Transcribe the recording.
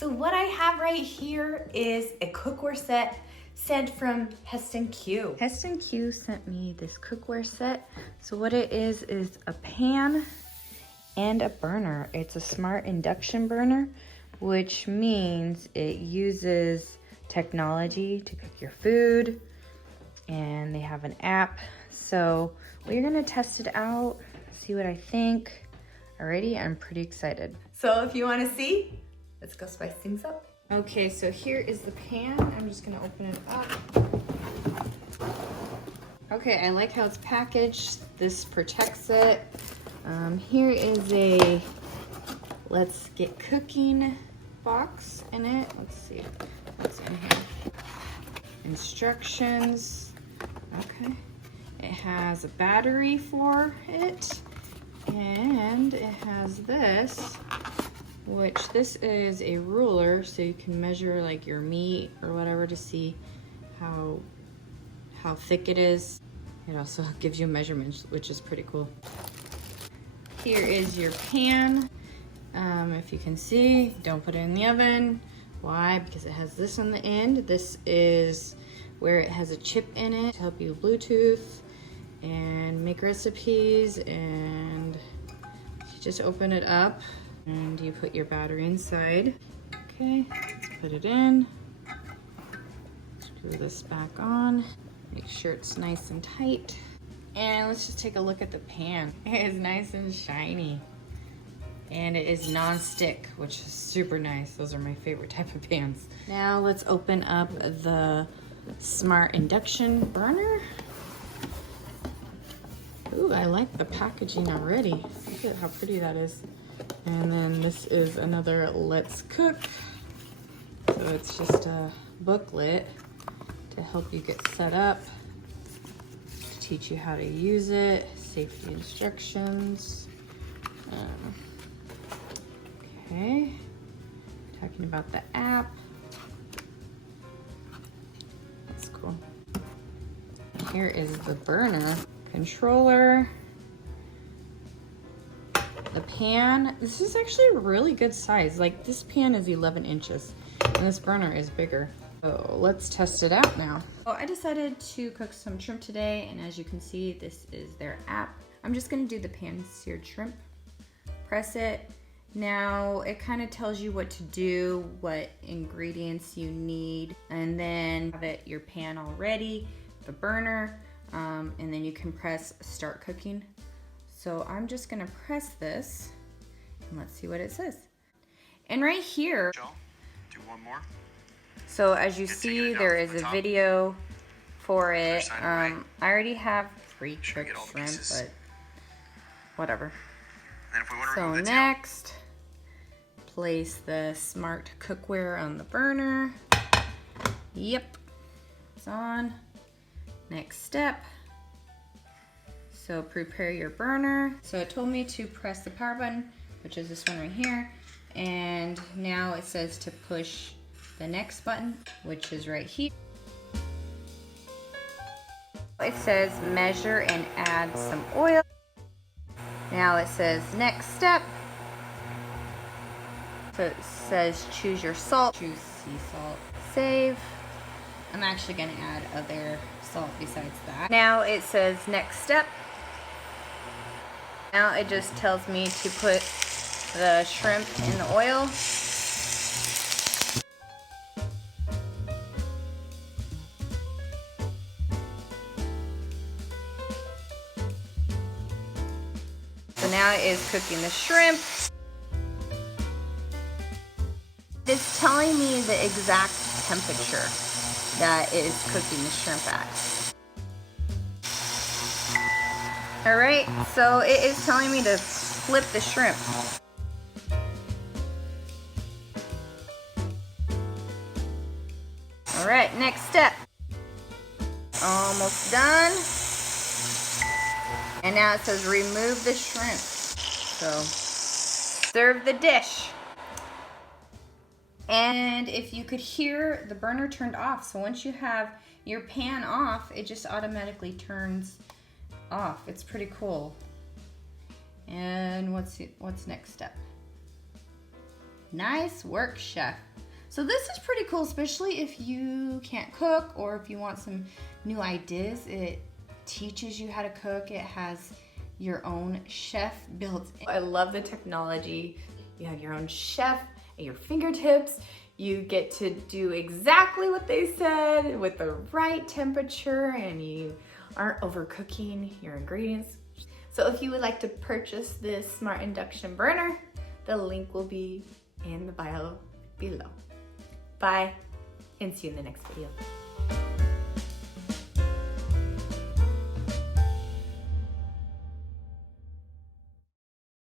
So what I have right here is a cookware set sent from Hestan Cue. Hestan Cue sent me this cookware set. So what it is a pan and a burner. It's a smart induction burner, which means it uses technology to cook your food, and they have an app. So we're gonna test it out, see what I think. Alrighty, I'm pretty excited. So if you wanna see, let's go spice things up. Okay, so here is the pan. I'm just gonna open it up. Okay, I like how it's packaged. This protects it. Here is a let's get cooking box in it. Let's see what's in here. Instructions. Okay. It has a battery for it, and it has this, which this is a ruler, so you can measure like your meat or whatever to see how thick it is. It also gives you measurements, which is pretty cool. Here is your pan. If you can see, don't put it in the oven. Why? Because it has this on the end. This is where it has a chip in it to help you Bluetooth and make recipes. And you just open it up and you put your battery inside. Okay, let's put it in. Screw this back on. Make sure it's nice and tight. And let's just take a look at the pan. It is nice and shiny. And it is non-stick, which is super nice. Those are my favorite type of pans. Now let's open up the smart induction burner. Ooh, I like the packaging already. Look at how pretty that is. And then this is another Let's Cook. So it's just a booklet to help you get set up, to teach you how to use it, safety instructions. Okay, talking about the app. That's cool. Here is the burner controller. The pan, this is actually a really good size. Like, this pan is 11 inches and this burner is bigger. So let's test it out now. Well, I decided to cook some shrimp today, and as you can see, this is their app. I'm just gonna do the pan-seared shrimp. Press it. Now it kind of tells you what to do, what ingredients you need, and then have it your pan all ready, the burner, and then you can press start cooking. So I'm just gonna press this and let's see what it says. And right here, do one more. so as you see, there is a video for it. I already have pre-cooked shrimp, but whatever. So next, place the smart cookware on the burner. Yep, it's on. Next step. So prepare your burner. So it told me to press the power button, which is this one right here. And now it says to push the next button, which is right here. It says measure and add some oil. Now it says next step. So it says choose your salt. Choose sea salt. Save. I'm actually gonna add other salt besides that. Now it says next step. Now it just tells me to put the shrimp in the oil. So now it is cooking the shrimp. It's telling me the exact temperature that it is cooking the shrimp at. All right, so it is telling me to flip the shrimp. All right, next step. Almost done. And now it says remove the shrimp. So serve the dish. And if you could hear, the burner turned off. So once you have your pan off, it just automatically turns off. It's pretty cool. And what's next step? Nice work, chef. So this is pretty cool, especially if you can't cook or if you want some new ideas. It teaches you how to cook. It has your own chef built in. I love the technology. You have your own chef at your fingertips. You get to do exactly what they said with the right temperature, and you aren't overcooking your ingredients. So if you would like to purchase this smart induction burner, the link will be in the bio below. Bye, and see you in the next video.